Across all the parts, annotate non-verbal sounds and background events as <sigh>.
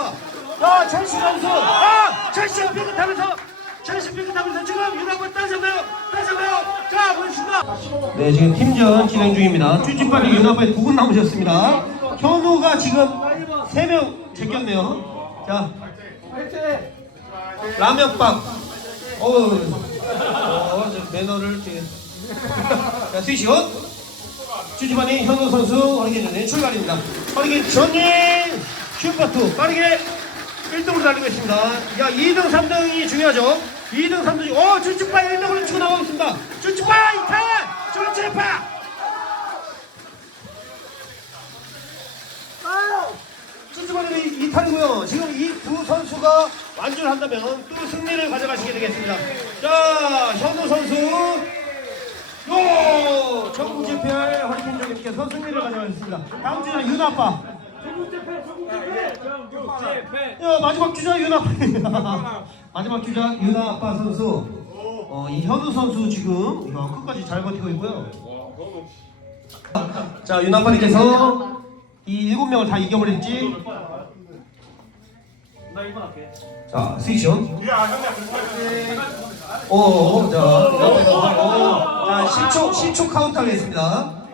나왔습니다. 자, 첼시 선수. 아, 첼시 삐끗하면서, 첼시 삐끗하면서 지금 유나볼 따졌나요? 따졌나요? 자, 보겠습니다. 네, 지금 팀전 진행 중입니다. 쭈쭈빠리 유나볼 두분 남으셨습니다. 현우가 지금 세 명 제꼈네요. 자, 라면빵. 어우, 어, 저 매너를 이렇게. 자, 스위시온. 쭈쭈바니 현우 선수 허리겐 전에 출발입니다. 허리겐 전님 슈퍼2 빠르게 1등으로 달리고 있습니다. 야 2등 3등이 중요하죠. 2등 3등이 어 쭈쭈바 1등으로 치고 나가고 있습니다. 쭈쭈바 이탈 쭈쭈바 쭈쭈바는 이탈이고요. 지금 이 두 선수가 완주를 한다면 또 승리를 가져가시게 되겠습니다. 자 현우 선수 요! 정부집회할 허리케인 조님께서 승리를 가져가셨습니다. 다음 주자 윤아빠. 야, 마지막 주자 윤아빠입니다. <laughs> 마지막 주자 윤아빠 선수. 어, 이 현우 선수 지금 야, 끝까지 잘 버티고 있고요. 자, 윤아빠님께서 이 일곱 명을 다 이겨버렸지. 자, 스위션. 오, 오, 자, 오, 자, 10초, 10초 카운트 하겠습니다.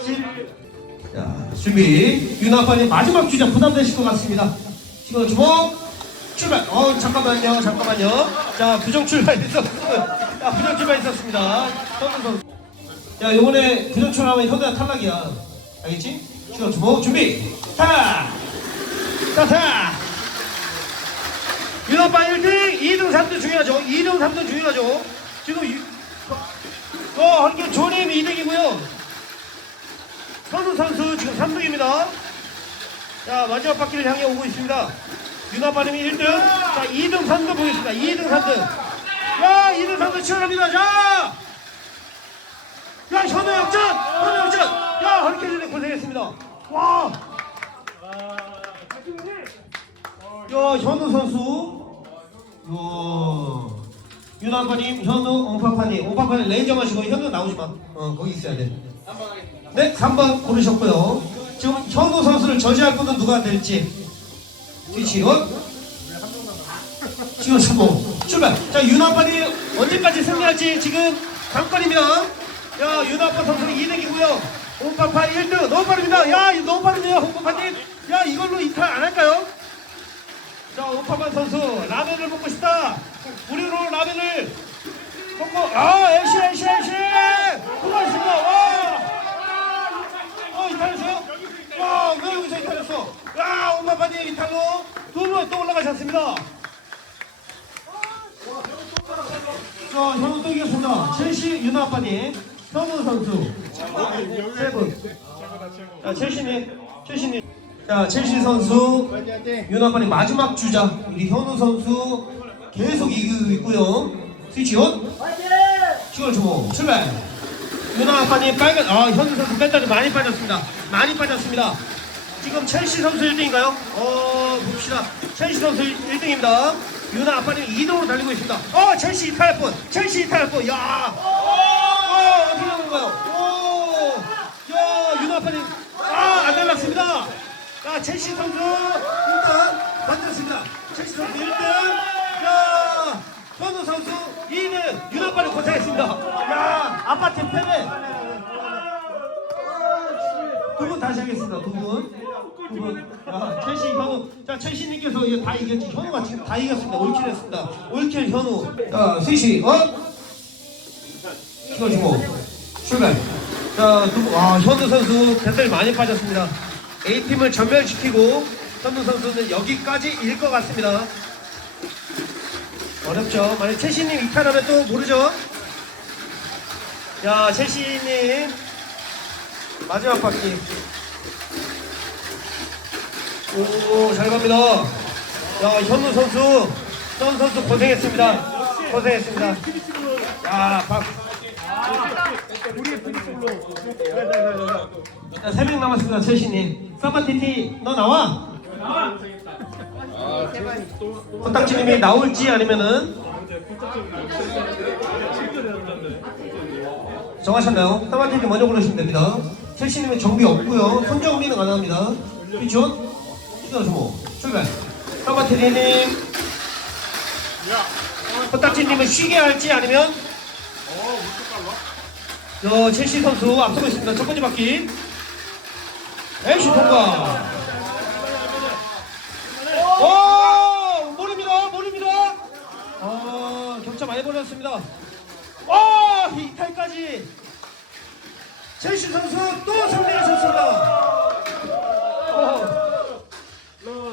10. 자, 준비. 윤아빠님 마지막 주자 부담되실 것 같습니다. 지금 주먹 출발. 어, 잠깐만요, 잠깐만요. 자, 부정 출발 있었고요. 자, 부정 출발 있었습니다. 현우 선수. 야, 요번에 부정 출발하면 현우야 탈락이야. 알겠지? 지금 주먹 준비. 타! 타, 타! 윤아빠 1등, 2등, 3등 중요하죠. 2등, 3등 중요하죠. 지금 유, 어, 한개 조님 2등이고요. 선우 선수 지금 3등입니다. 자, 마지막 바퀴를 향해 오고 있습니다. 윤아빠님이 1등. 자, 2등, 3등 보겠습니다. 2등, 3등. 야, 2등, 3등 치열합니다. 자! 야, 현우 역전! 현우 역전! 야, 허리케인이 고생했습니다. 와! 야, 현우 선수. 야. 윤아빠님, 현우, 옹파파님. 옹파파님 레이저 마시고 현우 나오지 마. 어, 거기 있어야 돼. 네, 3번 고르셨고요. 지금 현우 선수를 저지할 분은 누가 될지. 뒤치원. 지금 수고. 출발. 자, 윤아빠님 언제까지 승리할지 지금 관건이면. 야, 윤아빠 선수는 2등이고요. 옹파파 1등. 너무 빠릅니다. 야, 너무 빠르네요, 옹파파님. 야, 이걸로 이탈 안 할까요? 자, 오파만 선수 라면을 먹고 싶다. 우리로 라면을 먹고 아, MC MC. 고맙습니다. 와. 어, 이탈했어요? 와, 왜 여기서 이탈했어? 야, 오마파님 이탈로 두 분 또 올라가셨습니다. 자, 현우 또 이겼습니다. 첼시 윤아 아빠님, 현우 선수 세 분. 자, 첼시님, 첼시님. 자, 첼시 선수 윤아빠님 마지막 주자 우리 현우 선수 계속 이기고 있고요. 스위치 온. 시골 주모 출발. 윤아빠님 빨간 아 현우 선수 멘탈이 많이 빠졌습니다. 많이 빠졌습니다. 지금 첼시 선수 1등인가요? 어 봅시다. 첼시 선수 1등입니다. 윤아 아빠님 2등으로 달리고 있습니다. 어 첼시 이탈할 뻔. 첼시 이탈할 뻔. 야. 어 어떻게 하는 거예요? 오. 야 윤아 아빠님 아안 달랐습니다. 자, 첼시 선수 일단 만졌습니다. 첼시 선수 1등. 야, 현우 선수 2등. 윤아빠를 고생했습니다. 야, 아빠 팀 패배. 두분 다시 하겠습니다. 두 분. 두 분. 야, 첼시 현우. 자, 첼시님께서 이거 다 이겼지. 현우가 다 이겼습니다. 올킬 했습니다. 올킬 현우. 자, 스위시 어? 시간 주고 출발. 자, 두 분. 와, 현우 선수 뱃살이 많이 빠졌습니다. A팀을 전멸시키고 현우 선수는 여기까지일 것 같습니다. 어렵죠. 만약 채시님 이탈하면 또 모르죠. 야, 채시님 마지막 바퀴. 오, 잘 갑니다. 야, 현우 선수, 현우 선수 고생했습니다. 고생했습니다. 야, 박. 자, 세명 남았습니다, 채시님. 서바티티, 너 나와? 코딱지님이 나올지 아니면은 정하셨나요? 서바티티 먼저 고르시면 됩니다. 채시님은 정비 없고요. 손정비는 가능합니다. 이준, 이준 주모 출발. 대리님. 코딱지님은 쉬게 할지 아니면 저 첼시 선수 앞서고 있습니다. 첫 번째 바퀴. 에이시 통과. 오 모릅니다 모릅니다. 아 벌어졌습니다. 와 이탈까지. 첼시 선수 또 승리하셨습니다. 어.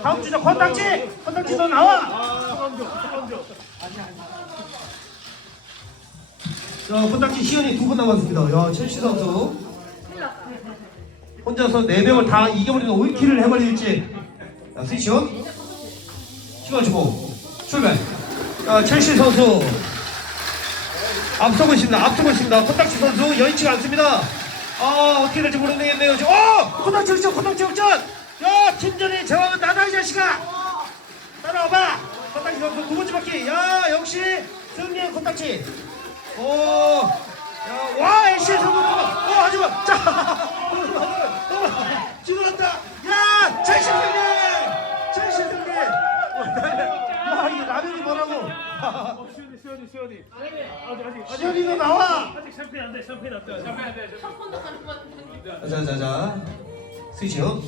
다음 주자 권딱지 권딱지 너 나와. 자, 권딱지 시연이 두 분 남았습니다. 야, 첼시 선수. 혼자서 네 명을 다 이겨버리는 올킬을 해버릴지. 자, 스위치온. 찍어주고, 출발. 자, 첼시 선수. 앞서고 있습니다. 앞서고 있습니다. 코딱지 선수 여의치가 않습니다. 아, 어떻게 될지 모르겠네요. 어! 코딱지 역전, 코딱지 역전! 야, 팀전의 제왕은 나다, 이 자식아! 따라와봐! 코딱지 선수 두 번째 바퀴. 야, 역시 승리의 코딱지. 오, 야, 와, 애쉬 선수 오, 하지마. 자, 죽었다. 야, 첼시 승리! 첼시 승리! 야, 이 라면이 뭐라고? 시원이 시원이 아직 아직 아직 시연이도 나와! 아직 샴페인 안돼 샴페인 안돼 샴페인 안돼 자, 자, 자. 스위치요.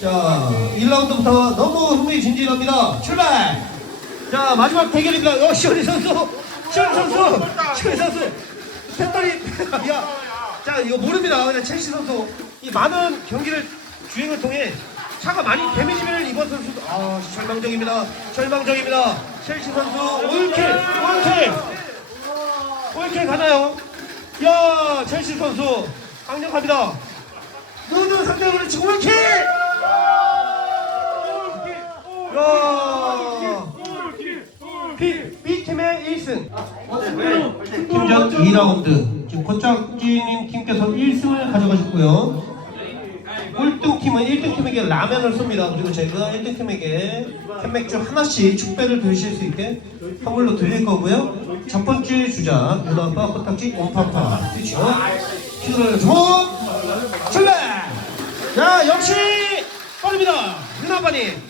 자, 1라운드부터 너무 흥미진진합니다. 출발! 자, 마지막 대결입니다. 어, 시원이 선수! 시원이 선수! 시원이 선수! 패터리! 야! 자, 이거 모릅니다. 그냥 첼시 선수. 이 많은 경기를 주행을 통해 차가 많이 데미지를 입은 선수도, 아, 절망적입니다. 절망적입니다. 첼시 선수, 올킬! 올킬! 올킬 가나요? 야, 첼시 선수 강력합니다. 모든 상대방을 치고 올킬! 야, B, B팀의 1승. 팀전 2라운드. 지금 권짝지님 팀께서 1승을 가져가셨고요. 꼴등 팀은 1등 팀에게 라면을 쏩니다. 그리고 제가 1등 팀에게 캔맥주 하나씩 축배를 드실 수 있게 선물로 드릴 거고요. 첫 번째 주자 유나파 코딱지 옴파파 스위치요. 큐를 주목 출발. 자 역시 빠릅니다. 유나파님.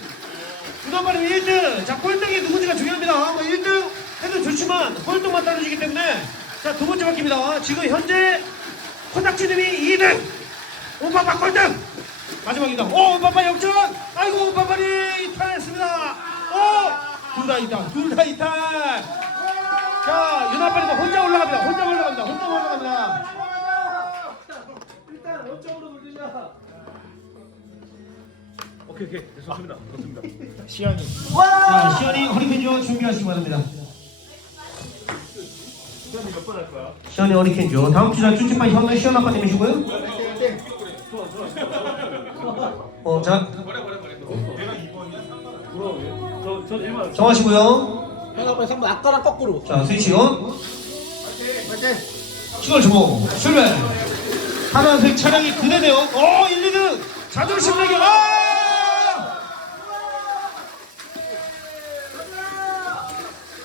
유나파님 1등. 자 꼴등이 누군지가 중요합니다. 뭐 1등 해도 좋지만 꼴등만 따르시기 때문에 자 두 번째 바퀴입니다. 지금 현재 코딱지님이 2등. 오빠빠 꼴등 마지막이다. 오 오빠빠 역전! 아이고 오빠빠리 이탈했습니다. 오둘 다 이탈 둘다 이탈! 자 유나빠리가 혼자 올라갑니다. 혼자 올라갑니다. 혼자 올라갑니다. 일단 원점으로 돌리자. 오케이 오케이. 네, 좋습니다. 좋습니다. 시안이. 자 시연이 허리케인 조 준비하시기 바랍니다. 시안이 몇 번 할 거야? 시연이 허리케인 조 다음 주자 쭈찌빠 현우 시연 아빠님이시고요 어자 저저 1번 정하시고요 아까랑 거꾸로. 자 스위치 온 시골 주목 출발 파란색 차량이 그대네요 오 1, 2등 자존심 내기 아!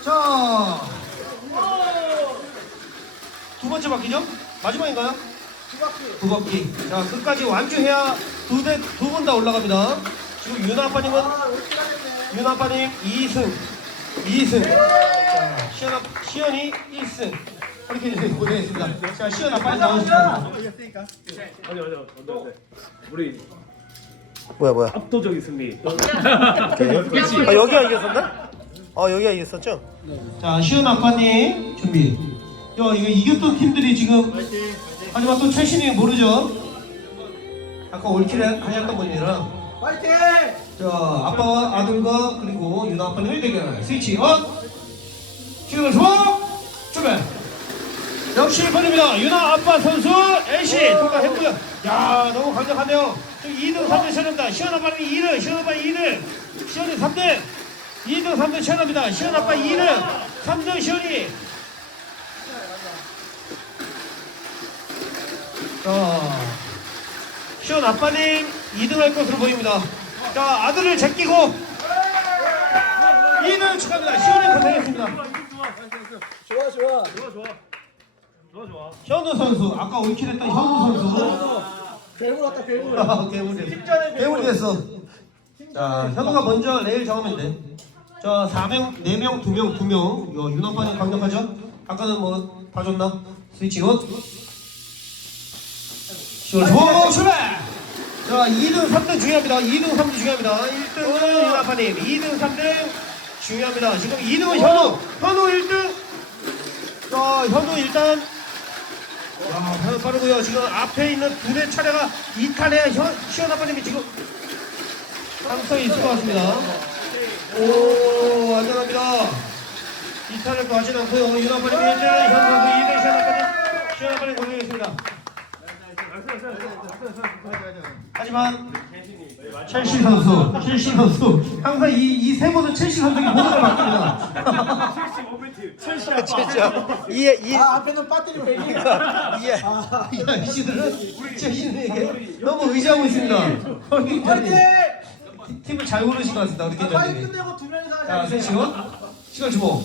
자 두 번째 바퀴죠? 마지막인가요? 두 바퀴 자 끝까지 완주해야 두 대 두 분 다 올라갑니다. 지금 윤아 아빠님은 윤아 아빠님 2승 2승. 자, 시연, 아, 시연이 1승. 이렇게 고생했습니다. 자 시연 아빠님 나오시죠 아니 아니 안돼 우리 뭐야 뭐야? 압도적인 승리. <laughs> 아 여기가 이겼었나? 아 여기가 이겼었죠? 자 시은 아빠님 준비. 야 이거 이겼던 팀들이 지금 하지만 또 최신이 모르죠? 아까 올킬 하셨던 분이랑 파이팅! 자 아빠와 아들과 그리고 유나 아빠님의 대결 스위치 온! 지금 좋아 출발! 역시 번입니다. 유나 아빠 선수 NC 통과했고요. 야 너무 강력하네요. 지금 2등 3등 시원합니다. 시원 아빠는 2등 시원 아빠 2등. 시원이 3등 2등 3등 시원합니다. 시원 아빠 2등. 3등 시원이 자 시원 아빠님 2등 할 것으로 보입니다 자 아들을 제끼고 2등 축하합니다 시원이 고생했습니다 좋아 좋아. 좋아 좋아 좋아 좋아 현우 선수 아까 올킬했던 현우 선수 괴물 같다 괴물. 아, 괴물이 괴물이 됐어 자, 현우가 먼저 레일 정하면 돼. 자, 4명, 4명, 2명, 2명. 이거 윤호빠는 강력하죠? 아까는 뭐 봐줬나? 스위치 온. 오, 출발! 자, 2등, 3등 중요합니다. 2등, 3등 중요합니다. 1등은 윤아빠님, 2등, 3등 중요합니다. 지금 2등은 현우, 현우 1등. 자, 현우 일단 야, 현우 빠르고요. 지금 앞에 있는 두 대 차례가 이탈해야 현, 시원 아빠님이 지금 가능성이 있을 것 같습니다. 오, 안전합니다. 이탈을 또 하진 않고요. 윤 아빠님 1등, 현우 선수 2등, 시원 아빠님, 시원 아빠님 고생했습니다. 하지만 첼시 선수, 첼시 선수 항상 이이세 분은 첼시 선수에게 모든 걸 맡깁니다. 첼시야 진짜 이해 이해 아 앞에는 왜 이래? 이해 이 씨들은 첼시에게 너무 의지하고 있습니다. 우리! 팀- 팀을 잘 고르신 것 같습니다. 우리 빨리 팀장님이. 끝내고 두 명이서 자, 하자. 세 시간 시간 주고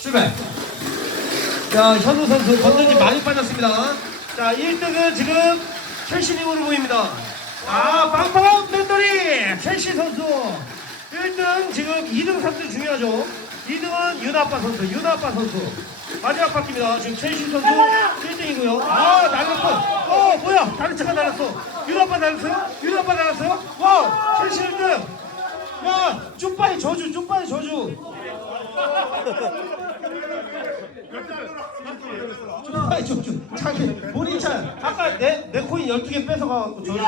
출발. 자, 현우 선수 건전지 많이 빠졌습니다. 자, 1등은 지금 첼시님으로 보입니다. 아, 빵빵한 멘토리 첼시 선수. 1등 지금 2등, 3등 중요하죠. 2등은 윤아빠 선수, 윤아빠 선수. 마지막 바퀴입니다. 지금 첼시 선수 1등이고요. 아, 날랐어. 어, 뭐야? 다른 차가 날랐어. 윤아빠 날랐어요? 윤아빠 날랐어요? 와, 첼시 1등. 야, 쭈빠이 저주, 쭈빠이 저주. <laughs> 쭈빠이 저주. 자기 본인 차. 아까 내, 내 코인 12개 뺏어가갖고 저주.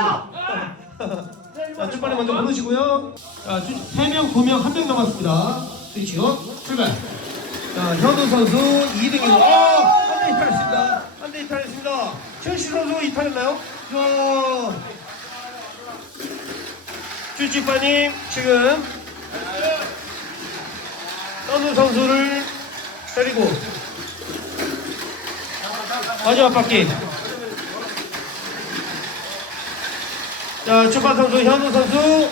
자, 쭈빠이 먼저 보내시고요. 자, 3명, 2명, 1명 남았습니다. 스위치요. 출발. 자, 현우 선수 2등이고, 어! 한대 이탈했습니다. 한대 이탈했습니다. 최씨 선수 이탈했나요? 야. 쭈찌빠님 지금 현우 선수를 때리고 마지막 바퀴 자 쭈빠 선수 현우 선수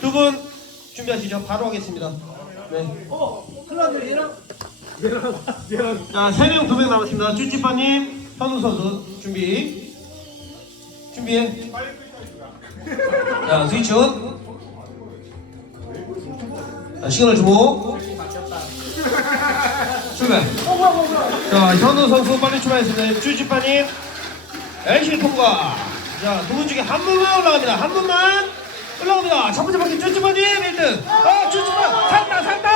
두 분 준비하시죠 바로 하겠습니다 네. 큰일 났네 얘랑 자, 세 명, 두 명 남았습니다. 쭈찌빠님, 현우 선수 준비. 준비해. 자, 스위치 온. 자, 시간을 주고. 출발. 자, 현우 선수 빨리 출발했습니다. 쭈찌빠님, LC 통과. 자, 두 분 중에 한 분만 올라갑니다. 한 분만 올라갑니다. 첫 번째 바퀴 쭈찌빠님 1등. 아, 쭈찌빠 산다, 산다!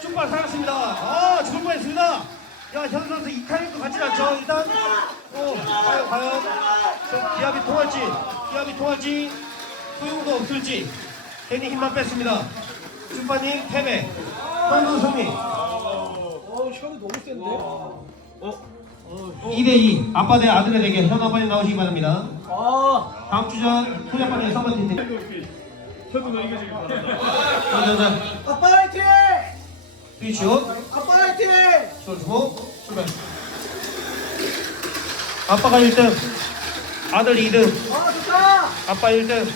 쭈빠 살았습니다. 아, 죽을 뻔했습니다. 야, 현 선수 이탈일 것 같진 않죠? 일단, 어, 과연, 과연, 저 기압이 통할지, 기압이 통할지, 소용도 없을지, 괜히 힘만 뺐습니다. 쭈빠님 패배, 현수 승리. 어 시간이 너무 센데? 2대2, 아빠 대 아들의 대결, 현 아빠님 나오시기 바랍니다. 아 다음 주전, 소리 아빠님 선발 팀. 현우가 이겨주길 바란다. 자, 자, 자, 아빠 화이팅! 온. 아빠 화이팅! 저 주고 출발. 아빠가 1등, 아들 2등, 아 좋다! 아빠 1등.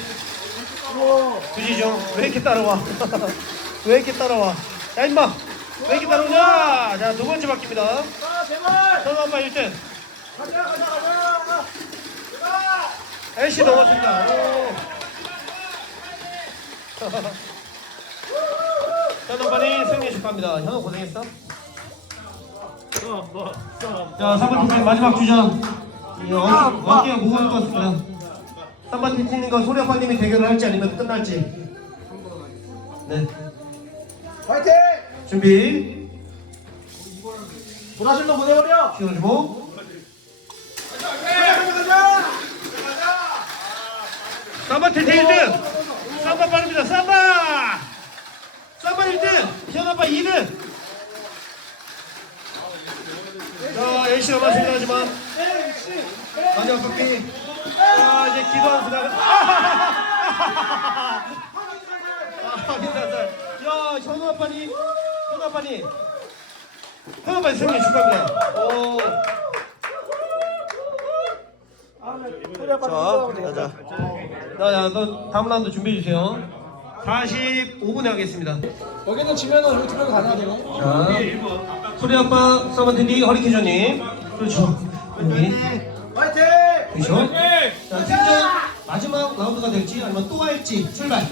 우와 굳이 좀왜 이렇게 따라와? <laughs> 왜 이렇게 따라와? 야 임마, 왜 이렇게 따라오냐? 자두 번째 바뀝니다. 현우 아빠 1등, 가자 가자 가자! 넘었습니다. 오. <laughs> 현우 아빠님 승리 축하합니다. 현우 고생했어. 자, 3번 팀 마지막 주전. 어깨가 무거울 것 같습니다. 3번 팀과 소리 아빠님이 대결을 할지 아니면 끝날지. 네, 화이팅! 준비. 브라질로 보내버려! 가자 가자! 3번 팀 1등. 3번 빠릅니다. 3번. 3번 1등. 현 아빠 2등. 자, LC 남았습니다. 하지만 마지막 바퀴. 자, 이제 기도하는 순간. 아, 괜찮았어요. 야, 현우 아빠님, 아빠님, 현우 아빠님 승리 축하합니다. 오. 아빠 자, 자, 자, 자, 야, 너 다음 라운드 준비해 주세요. 45분에 하겠습니다. 여기는 지면은 우리 두 명이 가능하대요 자, 소리 아빠 서번트니 허리케이저님, 그렇죠. 여기, 화이팅! 그렇죠. 자, 팀전 마지막 라운드가 될지 아니면 또 할지 출발.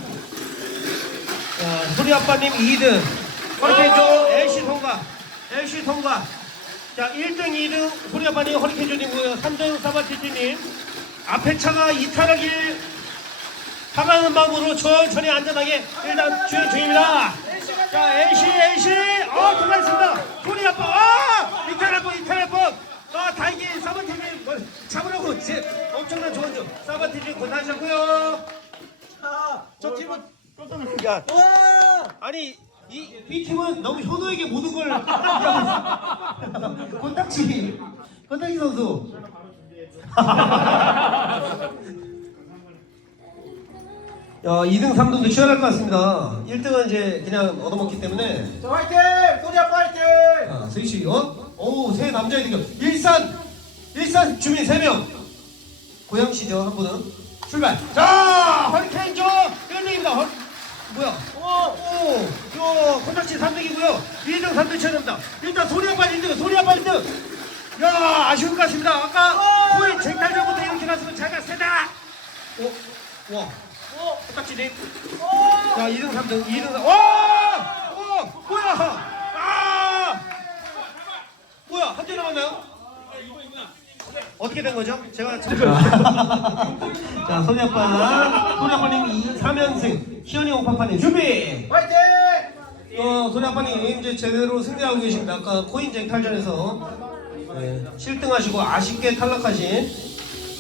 소리 아빠님 2등. 허리케인조 LC 통과. LC 통과. 자, 1등, 2등 소리 아빠님 허리케인조님고요. 3등 사바티티님. 앞에 차가 이탈하길 바라는 마음으로 천천히 안전하게 일단 주행 중입니다. 자, LC, LC. 어, 통과했습니다. 소리 아빠. 아! 이탈할 뻔, 이탈할 뻔. 아, 다행히 사바티님 뭐, 잡으라고 제 엄청난 조언 좀. 사바티님 고생하셨고요. 저 팀은 야, 와! 아니 이 B 팀은 너무 현우에게 모든 걸. 권탁지, 권탁지 선수. 야, 2등, 3등도 치열할 것 같습니다. 1등은 이제 그냥 얻어먹기 때문에. 자 화이팅! 소리 아빠 화이팅! 자, 스위치, 어? 오, 세 남자의 대결. 일산, 일산 주민 3명. 고양시죠, 한 분은. 출발. 자, 허리케인조 1등입니다. 헐, 뭐야? 오! 오, 요, 코딱지 3등이고요. 2등, 3등 쳐냅니다. 일단 소리 아빠 1등, 소리 아빠 1등. 야, 아쉬울 것 같습니다. 아까 코인 쟁탈전부터 이렇게 갔으면 자기가 세다. 오, 와, 오! 코딱지님. 오! 자, 2등, 3등, 2등, 와! 오, 뭐야? 아! 뭐야? 한 대 남았나요? 어떻게 된 거죠? 제가 자, 소리 아빠, 소리 아빠님 3연승, 시연이 오파파님 준비. 화이팅! 어, 소리 아빠님 이제 제대로 승리하고 계십니다. 아까 코인쟁 탈전에서 네, 7등하시고 아쉽게 탈락하신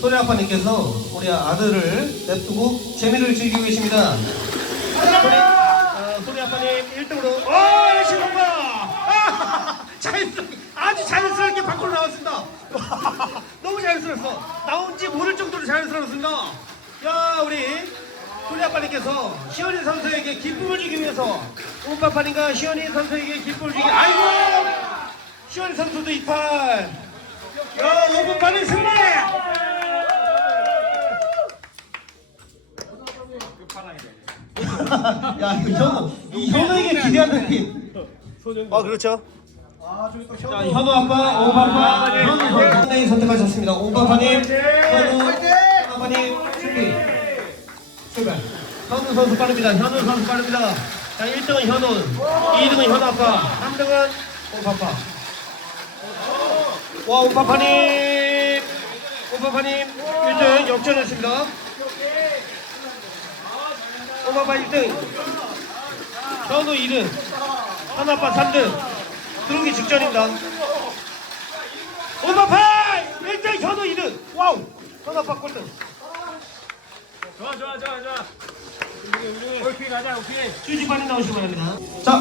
소리 아빠님께서 우리 아들을 냅두고 재미를 즐기고 계십니다. 소리, 어, 소리 아빠님 1등으로 어 열심히. 아, <laughs> 자연스럽게 아주 자연스럽게 밖으로 나왔습니다. <laughs> 너무 자연스러웠어. 나온지 모를 정도로 자연스러웠습니다. 야 우리 소리 아빠님께서 시연이 선수에게 기쁨을 주기 위해서 오빠파님과 시연이 선수에게 기쁨을 주기 아이고 시연이 선수도 이탈. 야 오빠파님 승리. 야 이거 현우 이 현우에게 기대하는 팀. 아 그렇죠. 아 저기 또 자 현우 현우 아빠 오빠파 현우 선수님 선택하셨습니다. 오빠파님 현우 화이팅! 아빠님 준비 출발. 현우 선수 빠릅니다. 현우 선수 빠릅니다. 자 1등은 현우, 2등은 현우 아빠, 3등은 오빠파. 와 오빠파님 오빠파님 1등 역전했습니다. 오빠파 1등 현우 2등 현우 아빠 3등 들어오기 직전입니다. 오빠파 1등 현우 2등 와우 현우 아빠 꼴등 좋아 좋아 좋아 좋아. 올피 가자 올피. 휴지 빨리 나오시기 바랍니다. 자,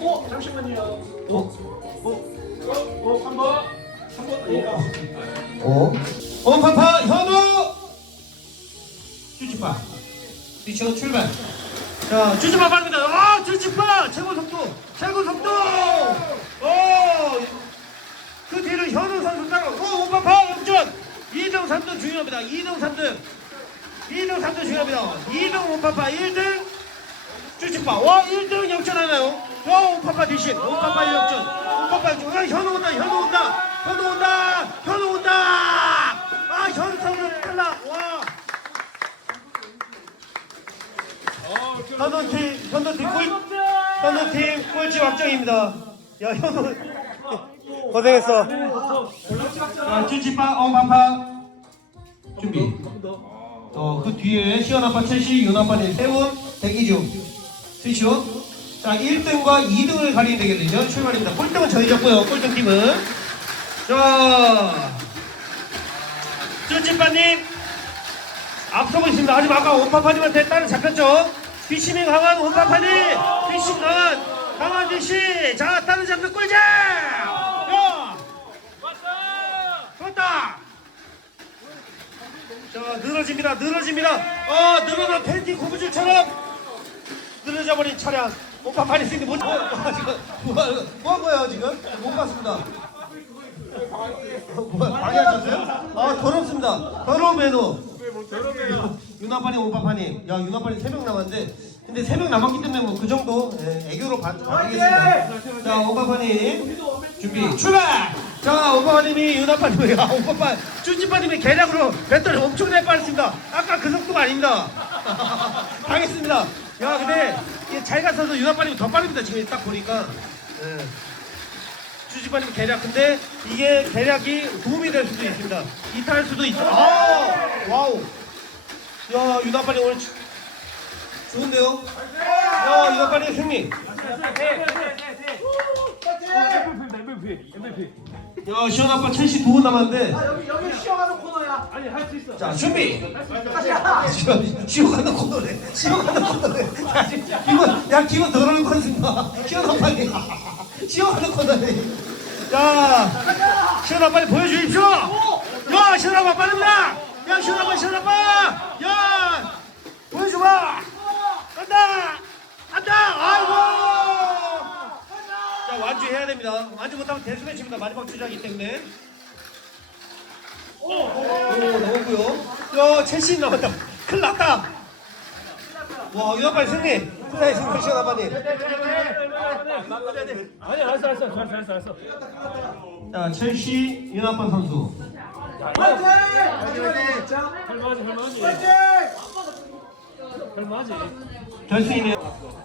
오! 잠시만요 오, 오! 한번 한 번 오, 오빠파 현우 휴지파 미쳐 출발. 자, 주지마 빠릅니다. 아, 주지파 최고 속도, 최고 속도. 오, 그 뒤를 현우 선수 따라. 오, 오빠파 역전. 2등, 3등 중요합니다. 2등, 3등. 2등, 3등 중요합니다. 2등 오빠파, 1등 주지파. 와, 1등 역전하나요? 와, 오빠파 대신. 오빠파 역전. 오빠파 역전. 야, 현우 온다, 현우 온다. 현우 온다. 현우 온다. 현우팀, 현우팀 꼴, 현우팀 꼴찌 확정입니다. 야, 현우. 고생했어. 자, 주지파, 엄파파. 준비. 어, 그 뒤에 시원 아빠, 첼시, 윤 아빠님 세분 대기 중. 스위치 온. 자, 1등과 2등을 가리는 대결이죠. 출발입니다. 꼴등은 저희 졌고요. 꼴등 팀은. 자, 쭈찌빠님 앞서고 있습니다. 하지만 아까 온파파님한테 딸을 잡혔죠. 뒷심이 강한 온파파님, 뒷심 강한 강한 뒷심. 자, 딸을 잡는 꿀잼. 야, 좋다. 자, 늘어집니다. 늘어집니다. 어, 늘어난 팬티 고무줄처럼 늘어져 버린 차량. 빨리 생겨 못. 어, 아, 지금 뭐, 하는- 뭐한 거예요 지금? 못 봤습니다. 어, 뭐 방해하셨어요? 아 더럽습니다. 더러운 매너. 윤아빠님, 오빠파님. 야 윤아빠님 세 명 남았는데 근데 세 명 남았기 때문에 뭐 그 정도 예, 애교로 봐- 봐주겠습니다. 자 오빠파님 준비 출발. 자 오빠파님이 윤아빠님이 아 오빠파 쭈찌빠님이 계략으로 배터리 엄청나게 빠졌습니다. 아까 그 속도가 아닙니다. <laughs> 당했습니다. 야 근데 이잘 갔어도 윤아빠님이 더 빠릅니다. 지금 딱 보니까. 예. 주지빠님 계략 근데 이게 계략이 도움이 될 수도 있습니다. 이탈할 수도 있어. 아, 와우. 야, 윤아빠님 오늘 주- 좋은데요? 야, 윤아빠님 승리. MVP MVP 야, 시원 아빠 첼시 두 분 남았는데. 아, 여기 여기 쉬어가는 코너야. 아니 할 수 있어 자, 준비. 쉬어, 쉬어가는 코너래. 쉬어가는 코너래. 야, 기분, 야, 기분 것 같습니다. 시원 아빠님. 쉬어가는 코너래. 자, 시원 아빠님 보여주십시오. 야, 시원 아빠 빠릅니다. 야, 시원 아빠, 시원 아빠. 야, 보여줘봐. 간다. 간다. 아이고. 자, 완주해야 됩니다. 완주 못하면 대수매치입니다. 마지막 주자이기 때문에. 오, 나오고요. 야, 첼시 나왔다. 큰일 났다. 와, 유아빠님 승리. 수고하셨습니다, 시원 아빠님. 아니 알았어 알았어 알았어 알았어 알았어 자, 첼시 윤아빠 선수. 화이팅! 화이팅! 자, 할만하지 할만하지 화이팅! 할만하지 결승이네요.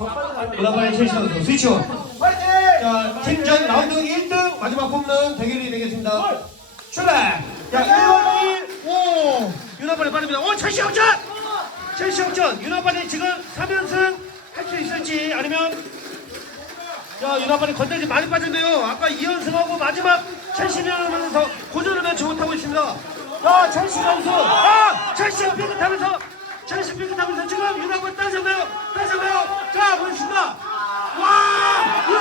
윤아빠의 첼시 선수. 스위치원. 화이팅! 자, 팀전 라운드 1등 마지막 뽑는 대결이 되겠습니다. 출발! 야, 1번 1. 오! 윤아빠이 빠릅니다. 오, 첼시 역전! 첼시 역전! 윤아빠이 지금 3연승 할 수 있을지 아니면 자, 윤아빠이 건들지 많이 빠졌네요. 아까 2연승하고 마지막 첼시면서 고전을 맺지 못하고 있습니다. 야, 첼시 선수! 아! 첼시 삐끗하면서 첼시 삐끗하면서 지금 윤아빠이 따졌나요? 따졌나요? 자, 보겠습니다. 와! 야!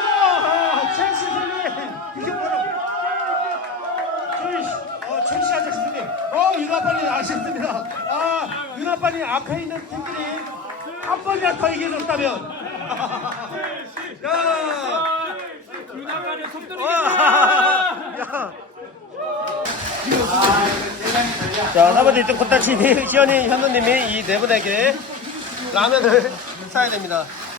와! 첼시 승리! 이게 뭐라? 첼시, 어, 첼시 아저씨님. 어, 윤아빠님 아쉽습니다. 아, 윤아빠님 앞에 있는 팀들이 한 번이라도 더 이겨줬다면. 야! 유나간의 속도를 야! 자, 나머지 1등 코타치니, 시연이, 현우님이 이 네 분에게 라면을 사야 됩니다.